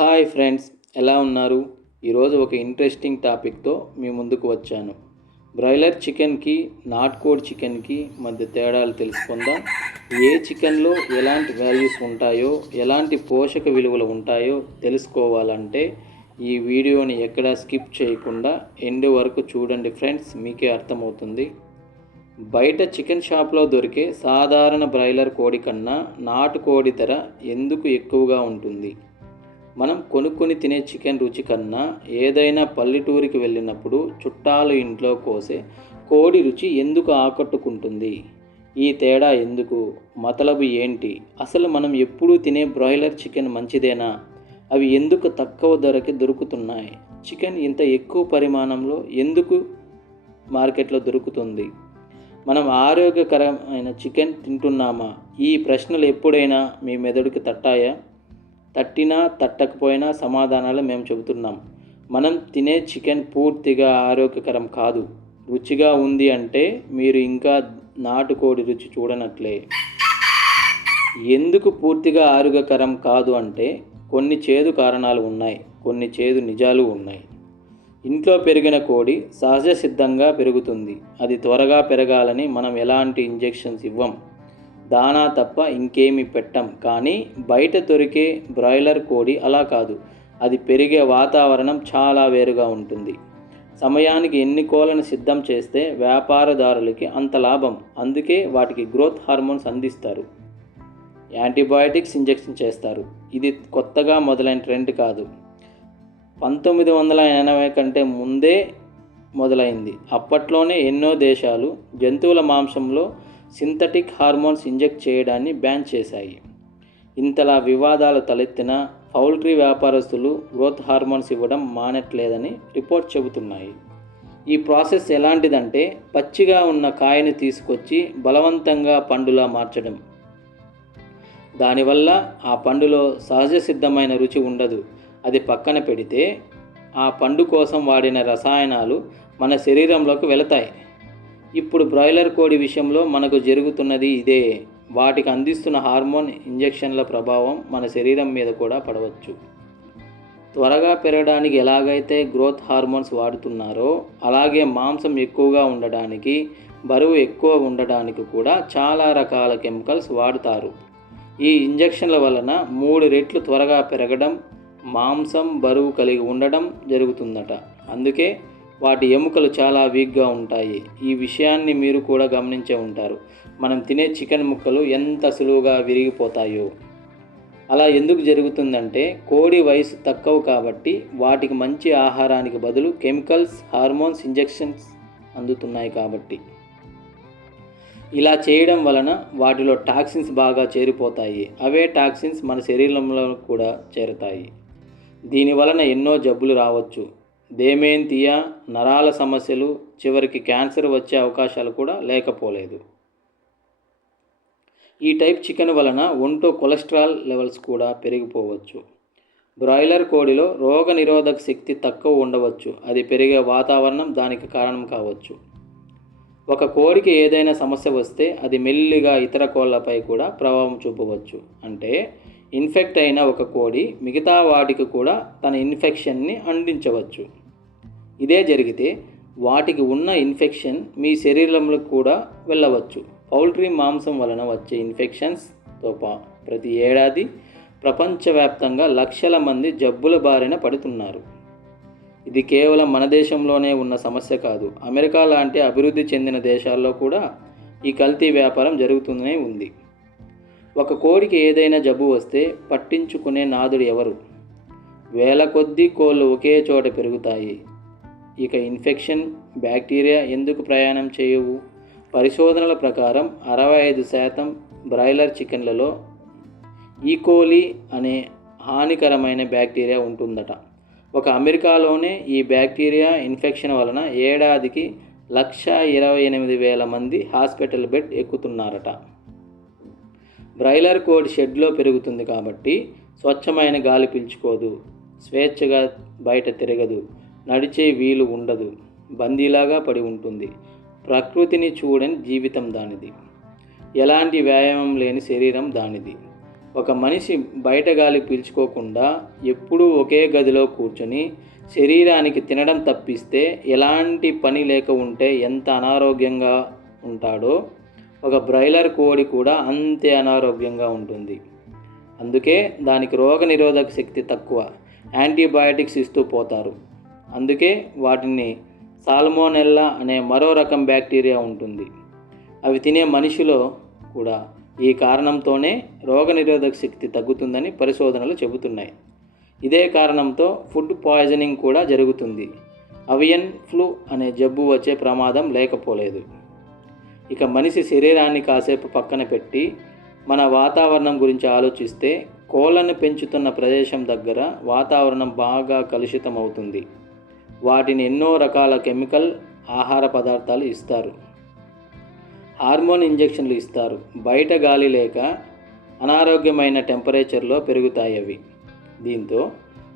Hi friends, ఎలా ఉన్నారు? ఈరోజు ఒక ఇంట్రెస్టింగ్ టాపిక్తో మీ ముందుకు వచ్చాను. బ్రాయిలర్ చికెన్కి నాటుకోడి చికెన్కి మధ్య తేడాలు తెలుసుకుందాం. ఏ చికెన్లో ఎలాంటి వాల్యూస్ ఉంటాయో, ఎలాంటి పోషక విలువలు ఉంటాయో తెలుసుకోవాలంటే ఈ వీడియోని ఎక్కడా స్కిప్ చేయకుండా ఎండ్ వరకు చూడండి ఫ్రెండ్స్, మీకే అర్థమవుతుంది. బయట చికెన్ షాప్లో దొరికే సాధారణ బ్రాయిలర్ కోడి కన్నా నాటుకోడి ధర ఎందుకు ఎక్కువగా ఉంటుంది? మనం కొనుక్కొని తినే చికెన్ రుచి కన్నా ఏదైనా పల్లెటూరికి వెళ్ళినప్పుడు చుట్టాలు ఇంట్లో కోసే కోడి రుచి ఎందుకు ఆకట్టుకుంటుంది? ఈ తేడా ఎందుకు? మతలబు ఏంటి? అసలు మనం ఎప్పుడూ తినే బ్రాయిలర్ చికెన్ మంచిదేనా? అవి ఎందుకు తక్కువ ధరకి దొరుకుతున్నాయి? చికెన్ ఇంత ఎక్కువ పరిమాణంలో ఎందుకు మార్కెట్లో దొరుకుతుంది? మనం ఆరోగ్యకరమైన చికెన్ తింటున్నామా? ఈ ప్రశ్నలు ఎప్పుడైనా మీ మెదడుకి తట్టినా తట్టకపోయినా సమాధానాలు మేము చెబుతున్నాం. మనం తినే చికెన్ పూర్తిగా ఆరోగ్యకరం కాదు. రుచిగా ఉంది అంటే మీరు ఇంకా నాటుకోడి రుచి చూడనట్లే. ఎందుకు పూర్తిగా ఆరోగ్యకరం కాదు అంటే కొన్ని చేదు కారణాలు ఉన్నాయి, కొన్ని చేదు నిజాలు ఉన్నాయి. ఇంట్లో పెరిగిన కోడి సహజ సిద్ధంగా పెరుగుతుంది. అది త్వరగా పెరగాలని మనం ఎలాంటి ఇంజెక్షన్స్ ఇవ్వం, దానా తప్ప ఇంకేమీ పెట్టం. కానీ బయట దొరికే బ్రాయిలర్ కోడి అలా కాదు. అది పెరిగే వాతావరణం చాలా వేరుగా ఉంటుంది. సమయానికి ఎన్ని కోళ్ళను సిద్ధం చేస్తే వ్యాపారదారులకి అంత లాభం. అందుకే వాటికి గ్రోత్ హార్మోన్స్ అందిస్తారు, యాంటీబయాటిక్స్ ఇంజెక్షన్ చేస్తారు. ఇది కొత్తగా మొదలైన ట్రెండ్ కాదు. 1980 కంటే ముందే మొదలైంది. అప్పట్లోనే ఎన్నో దేశాలు జంతువుల మాంసంలో సింథటిక్ హార్మోన్స్ ఇంజెక్ట్ చేయడాన్ని బ్యాన్ చేశాయి. ఇంతలా వివాదాలు తలెత్తిన పౌల్ట్రీ వ్యాపారస్తులు గ్రోత్ హార్మోన్స్ ఇవ్వడం మానట్లేదని రిపోర్ట్ చెబుతున్నాయి. ఈ ప్రాసెస్ ఎలాంటిదంటే పచ్చిగా ఉన్న కాయని తీసుకొచ్చి బలవంతంగా పండులా మార్చడం. దానివల్ల ఆ పండులో సహజ సిద్ధమైన రుచి ఉండదు. అది పక్కన పెడితే ఆ పండు కోసం వాడిన రసాయనాలు మన శరీరంలోకి వెళతాయి. ఇప్పుడు బ్రాయిలర్ కోడి విషయంలో మనకు జరుగుతున్నది ఇదే. వాటికి అందిస్తున్న హార్మోన్ ఇంజెక్షన్ల ప్రభావం మన శరీరం మీద కూడా పడవచ్చు. త్వరగా పెరగడానికి ఎలాగైతే గ్రోత్ హార్మోన్స్ వాడుతున్నారో, అలాగే మాంసం ఎక్కువగా ఉండడానికి, బరువు ఎక్కువ ఉండడానికి కూడా చాలా రకాల కెమికల్స్ వాడుతారు. ఈ ఇంజెక్షన్ల వలన 3 రెట్లు త్వరగా పెరగడం, మాంసం బరువు కలిగి ఉండడం జరుగుతుందట. అందుకే వాటి ఎముకలు చాలా వీక్గా ఉంటాయి. ఈ విషయాన్ని మీరు కూడా గమనించే ఉంటారు. మనం తినే చికెన్ ముక్కలు ఎంత సులువుగా విరిగిపోతాయో. అలా ఎందుకు జరుగుతుందంటే కోడి వయసు తక్కువ కాబట్టి వాటికి మంచి ఆహారానికి బదులు కెమికల్స్, హార్మోన్స్ ఇంజెక్షన్స్ అందుతున్నాయి కాబట్టి. ఇలా చేయడం వలన వాటిలో టాక్సిన్స్ బాగా చేరిపోతాయి. అవే టాక్సిన్స్ మన శరీరంలో కూడా చేరతాయి. దీనివలన ఎన్నో జబ్బులు రావచ్చు. దేమేంతియా, నరాల సమస్యలు, చివరికి క్యాన్సర్ వచ్చే అవకాశాలు కూడా లేకపోలేదు. ఈ టైప్ చికెన్ వలన ఒంట్లో కొలెస్ట్రాల్ లెవెల్స్ కూడా పెరిగిపోవచ్చు. బ్రాయిలర్ కోడిలో రోగ నిరోధక శక్తి తక్కువ ఉండవచ్చు. అది పెరిగే వాతావరణం దానికి కారణం కావచ్చు. ఒక కోడికి ఏదైనా సమస్య వస్తే అది మెల్లిగా ఇతర కోళ్ళపై కూడా ప్రభావం చూపవచ్చు. అంటే ఇన్ఫెక్ట్ అయిన ఒక కోడి మిగతా వాటికి కూడా తన ఇన్ఫెక్షన్ని అందించవచ్చు. ఇదే జరిగితే వాటికి ఉన్న ఇన్ఫెక్షన్ మీ శరీరంలో కూడా వెళ్ళవచ్చు. పౌల్ట్రీ మాంసం వలన వచ్చే ఇన్ఫెక్షన్స్తో ప్రతి ఏడాది ప్రపంచవ్యాప్తంగా లక్షల మంది జబ్బుల బారిన పడుతున్నారు. ఇది కేవలం మన దేశంలోనే ఉన్న సమస్య కాదు. అమెరికా లాంటి అభివృద్ధి చెందిన దేశాల్లో కూడా ఈ కల్తీ వ్యాపారం జరుగుతూనే ఉంది. ఒక కోడికి ఏదైనా జబ్బు వస్తే పట్టించుకునే నాదుడు ఎవరు? వేల కొద్దీ కోళ్ళు ఒకే చోట పెరుగుతాయి. ఇక ఇన్ఫెక్షన్, బ్యాక్టీరియా ఎందుకు ప్రయాణం చేయవు? పరిశోధనల ప్రకారం 65% బ్రాయిలర్ చికెన్లలో ఈకోలీ అనే హానికరమైన బ్యాక్టీరియా ఉంటుందట. ఒక అమెరికాలోనే ఈ బ్యాక్టీరియా ఇన్ఫెక్షన్ వలన ఏడాదికి 128,000 మంది హాస్పిటల్ బెడ్ ఎక్కుతున్నారట. బ్రాయిలర్ కోడి షెడ్లో పెరుగుతుంది కాబట్టి స్వచ్ఛమైన గాలి పీల్చుకోదు, స్వేచ్ఛగా బయట తిరగదు, నడిచే వీలు ఉండదు, బందీలాగా పడి ఉంటుంది. ప్రకృతిని చూడని జీవితం దానిది. ఎలాంటి వ్యాయామం లేని శరీరం దానిది. ఒక మనిషి బయట గాలి పీల్చుకోకుండా ఎప్పుడూ ఒకే గదిలో కూర్చొని శరీరానికి తినడం తప్పిస్తే ఎలాంటి పని లేక ఉంటే ఎంత అనారోగ్యంగా ఉంటాడో ఒక బ్రాయిలర్ కోడి కూడా అంతే అనారోగ్యంగా ఉంటుంది. అందుకే దానికి రోగనిరోధక శక్తి తక్కువ, యాంటీబయాటిక్స్ ఇస్తూ పోతారు. అందుకే వాటిని సాల్మోనెల్లా అనే మరో రకం బ్యాక్టీరియా ఉంటుంది. అవి తినే మనిషిలో కూడా ఈ కారణంతోనే రోగనిరోధక శక్తి తగ్గుతుందని పరిశోధనలు చెబుతున్నాయి. ఇదే కారణంతో ఫుడ్ పాయిజనింగ్ కూడా జరుగుతుంది. అవియన్ ఫ్లూ అనే జబ్బు వచ్చే ప్రమాదం లేకపోలేదు. ఇక మనిషి శరీరాన్ని కాసేపు పక్కన పెట్టి మన వాతావరణం గురించి ఆలోచిస్తే కోళ్ళను పెంచుతున్న ప్రదేశం దగ్గర వాతావరణం బాగా కలుషితం అవుతుంది. వాటిని ఎన్నో రకాల కెమికల్ ఆహార పదార్థాలు ఇస్తారు, హార్మోన్ ఇంజెక్షన్లు ఇస్తారు. బయట గాలి లేక అనారోగ్యమైన టెంపరేచర్లో పెరుగుతాయి అవి. దీంతో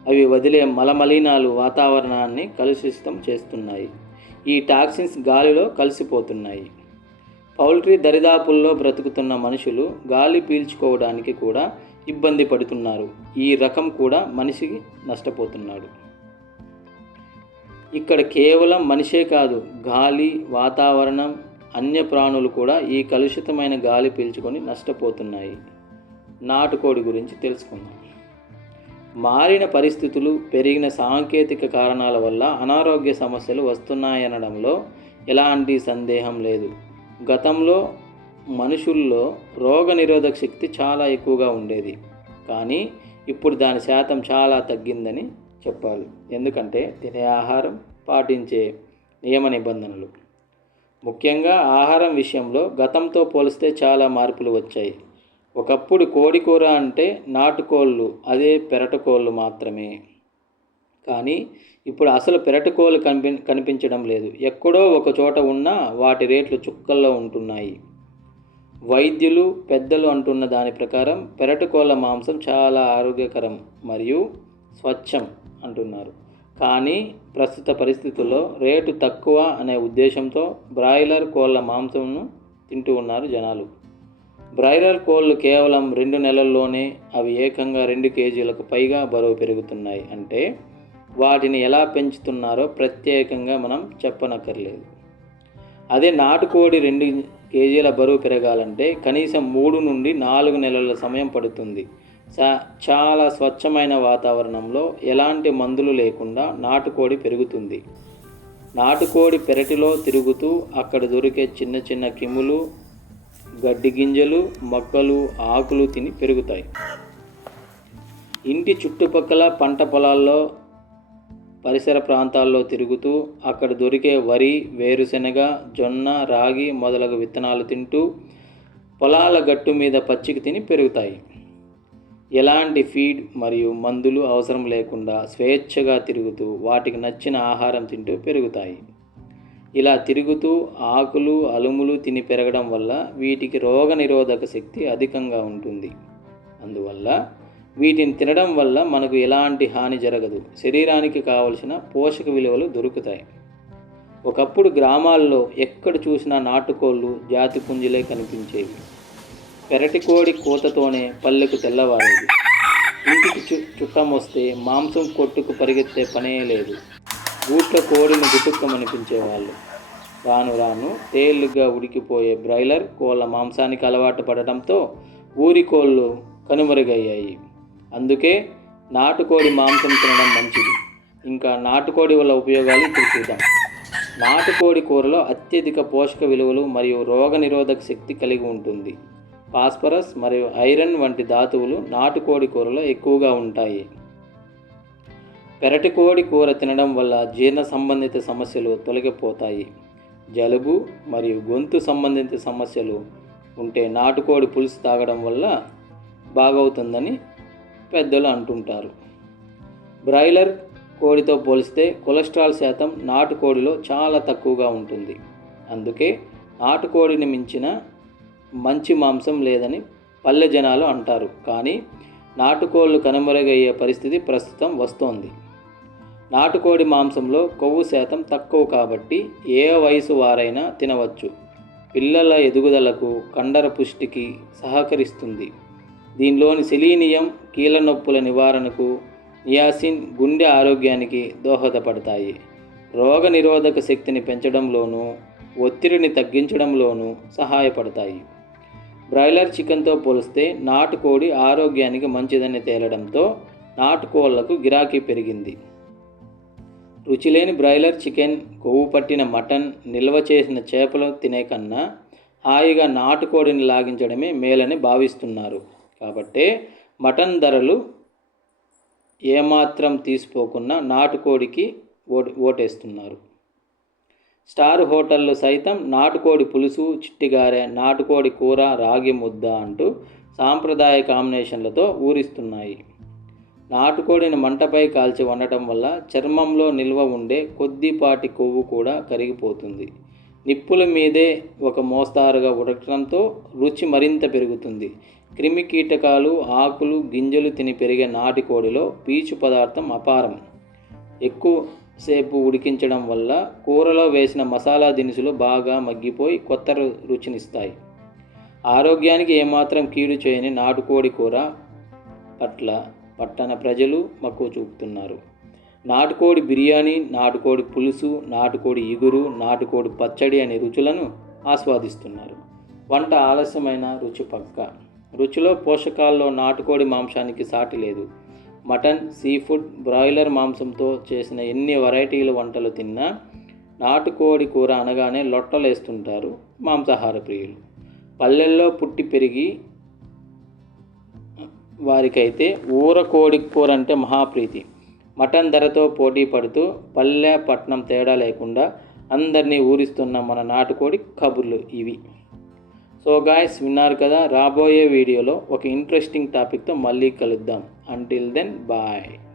అవి వదిలే మలమలినాలు వాతావరణాన్ని కలుషితం చేస్తున్నాయి. ఈ టాక్సిన్స్ గాలిలో కలిసిపోతున్నాయి. పౌల్ట్రీ దరిదాపుల్లో బ్రతుకుతున్న మనుషులు గాలి పీల్చుకోవడానికి కూడా ఇబ్బంది పడుతున్నారు. ఈ రకం కూడా మనిషికి నష్టపోతున్నాడు. ఇక్కడ కేవలం మనిషే కాదు, గాలి, వాతావరణం, అన్య ప్రాణులు కూడా ఈ కలుషితమైన గాలి పీల్చుకొని నష్టపోతున్నాయి. నాటుకోడి గురించి తెలుసుకుందాం. మారిన పరిస్థితులు, పెరిగిన సాంకేతిక కారణాల వల్ల అనారోగ్య సమస్యలు వస్తున్నాయనడంలో ఎలాంటి సందేహం లేదు. గతంలో మనుషుల్లో రోగనిరోధక శక్తి చాలా ఎక్కువగా ఉండేది, కానీ ఇప్పుడు దాని శాతం చాలా తగ్గిందని చెప్పాలి. ఎందుకంటే తినే ఆహారం, పాటించే నియమ నిబంధనలు. ముఖ్యంగా ఆహారం విషయంలో గతంతో పోలిస్తే చాలా మార్పులు వచ్చాయి. ఒకప్పుడు కోడి కూర అంటే నాటుకోళ్ళు, అదే పెరటకోళ్ళు మాత్రమే. కానీ ఇప్పుడు అసలు పెరటకోళ్ళు కనిపించడం లేదు. ఎక్కడో ఒక చోట ఉన్నా వాటి రేట్లు చుక్కల్లో ఉంటున్నాయి. వైద్యులు, పెద్దలు అంటున్న దాని ప్రకారం పెరటకోళ్ళ మాంసం చాలా ఆరోగ్యకరం మరియు స్వచ్ఛం అంటున్నారు. కానీ ప్రస్తుత పరిస్థితుల్లో రేటు తక్కువ అనే ఉద్దేశంతో బ్రాయిలర్ కోళ్ళ మాంసంను తింటూ ఉన్నారు జనాలు. బ్రాయిలర్ కోళ్ళు కేవలం 2 నెలల్లోనే అవి ఏకంగా 2 కేజీలకు పైగా బరువు పెరుగుతున్నాయి. అంటే వాటిని ఎలా పెంచుతున్నారో ప్రత్యేకంగా మనం చెప్పనక్కర్లేదు. అదే నాటుకోడి 2 కేజీల బరువు పెరగాలంటే కనీసం 3 నుండి 4 నెలల సమయం పడుతుంది. చాలా స్వచ్ఛమైన వాతావరణంలో ఎలాంటి మందులు లేకుండా నాటుకోడి పెరుగుతుంది. నాటుకోడి పెరటిలో తిరుగుతూ అక్కడ దొరికే చిన్న చిన్న కిములు, గడ్డి గింజలు, మొక్కలు, ఆకులు తిని పెరుగుతాయి. ఇంటి చుట్టుపక్కల పంట పొలాల్లో, పరిసర ప్రాంతాల్లో తిరుగుతూ అక్కడ దొరికే వరి, వేరుశెనగ, జొన్న, రాగి మొదలగు విత్తనాలు తింటూ పొలాల గట్టు మీద పచ్చిక తిని పెరుగుతాయి. ఎలాంటి ఫీడ్ మరియు మందులు అవసరం లేకుండా స్వేచ్ఛగా తిరుగుతూ వాటికి నచ్చిన ఆహారం తింటూ పెరుగుతాయి. ఇలా తిరుగుతూ ఆకులు, అలుములు తిని పెరగడం వల్ల వీటికి రోగనిరోధక శక్తి అధికంగా ఉంటుంది. అందువల్ల వీటిని తినడం వల్ల మనకు ఎలాంటి హాని జరగదు. శరీరానికి కావలసిన పోషక విలువలు దొరుకుతాయి. ఒకప్పుడు గ్రామాల్లో ఎక్కడ చూసినా నాటుకోళ్ళు జాతి పుంజులే కనిపించేవి. పెరటికోడి కూతతోనే పల్లెకు తెల్లవారేది. ఇంటికి చుట్టం వస్తే మాంసం కొట్టుకు పరిగెత్తే పనే లేదు. గూట్ల కోడిని గుటుక్కమనిపించేవాళ్ళు. రాను రాను తేలిగ్గా ఉడికిపోయే బ్రాయిలర్ కోళ్ళ మాంసానికి అలవాటు పడటంతో ఊరి కోళ్ళు కనుమరుగయ్యాయి. అందుకే నాటుకోడి మాంసం తినడం మంచిది. ఇంకా నాటుకోడి వల్ల ఉపయోగాలు ఇప్పుడు చూద్దాం. నాటుకోడి కూరలో అత్యధిక పోషక విలువలు మరియు రోగనిరోధక శక్తి కలిగి ఉంటుంది. ఫాస్ఫరస్ మరియు ఐరన్ వంటి ధాతువులు నాటుకోడి కూరలో ఎక్కువగా ఉంటాయి. పెరటికోడి కూర తినడం వల్ల జీర్ణ సంబంధిత సమస్యలు తొలగిపోతాయి. జలుబు మరియు గొంతు సంబంధిత సమస్యలు ఉంటే నాటుకోడి పులుసు తాగడం వల్ల బాగవుతుందని పెద్దలు అంటుంటారు. బ్రాయిలర్ కోడితో పోలిస్తే కొలెస్ట్రాల్ శాతం నాటుకోడిలో చాలా తక్కువగా ఉంటుంది. అందుకే నాటుకోడిని మించిన మంచి మాంసం లేదని పల్లె జనాలు అంటారు. కానీ నాటుకోళ్ళు కనుమరుగయ్యే పరిస్థితి ప్రస్తుతం వస్తోంది. నాటుకోడి మాంసంలో కొవ్వు శాతం తక్కువ కాబట్టి ఏ వయసు వారైనా తినవచ్చు. పిల్లల ఎదుగుదలకు, కండర పుష్టికి సహకరిస్తుంది. దీనిలోని సెలీనియం కీళ్ళ నొప్పుల నివారణకు, నియాసిన్ గుండె ఆరోగ్యానికి దోహదపడతాయి. రోగ నిరోధక శక్తిని పెంచడంలోనూ, ఒత్తిడిని తగ్గించడంలోనూ సహాయపడతాయి. బ్రాయిలర్ చికెన్తో పోలిస్తే నాటుకోడి ఆరోగ్యానికి మంచిదని తేలడంతో నాటుకోళ్లకు గిరాకీ పెరిగింది. రుచిలేని బ్రాయిలర్ చికెన్, కొవ్వు పట్టిన మటన్, నిల్వ చేసిన చేపలు తినే కన్నా హాయిగా నాటుకోడిని లాగించడమే మేలని భావిస్తున్నారు. కాబట్టే మటన్ ధరలు ఏమాత్రం తీసిపోకుండా నాటుకోడికి ఓటేస్తున్నారు. స్టార్ హోటళ్ళు సైతం నాటుకోడి పులుసు, చిట్టిగారె, నాటుకోడి కూర, రాగి ముద్ద అంటూ సాంప్రదాయ కాంబినేషన్లతో ఊరిస్తున్నాయి. నాటుకోడిని మంటపై కాల్చి వండటం వల్ల చర్మంలో నిల్వ ఉండే కొద్దిపాటి కొవ్వు కూడా కరిగిపోతుంది. నిప్పుల మీదే ఒక మోస్తారుగా ఉడకడంతో రుచి మరింత పెరుగుతుంది. క్రిమి కీటకాలు, ఆకులు, గింజలు తిని పెరిగే నాటుకోడిలో పీచు పదార్థం అపారం. ఎక్కువసేపు ఉడికించడం వల్ల కూరలో వేసిన మసాలా దినుసులు బాగా మగ్గిపోయి కొత్త రుచినిస్తాయి. ఆరోగ్యానికి ఏమాత్రం కీడు చేయని నాటుకోడి కూర పట్ల పట్టణ ప్రజలు మక్కువ చూపుతున్నారు. నాటుకోడి బిర్యానీ, నాటుకోడి పులుసు, నాటుకోడి ఇగురు, నాటుకోడి పచ్చడి అనే రుచులను ఆస్వాదిస్తున్నారు. వంట ఆలస్యమైన రుచి పక్క. రుచిలో, పోషకాల్లో నాటుకోడి మాంసానికి సాటి లేదు. మటన్, సీఫుడ్, బ్రాయిలర్ మాంసంతో చేసిన ఎన్ని వెరైటీల వంటలు తిన్నా నాటుకోడి కూర అనగానే లొట్టలేస్తుంటారు మాంసాహార ప్రియులు. పల్లెల్లో పుట్టి పెరిగి వారికైతే ఊరకోడి కూర అంటే మహాప్రీతి. మటన్ ధరతో పోటీ పడుతూ పల్లె పట్నం తేడా లేకుండా అందరినీ ఊరిస్తున్న మన నాటుకోడి కబుర్లు ఇవి. సో గాయ్స్, విన్నారు కదా. రాబోయే వీడియోలో ఒక ఇంట్రెస్టింగ్ టాపిక్తో మళ్ళీ కలుద్దాం. Until then bye.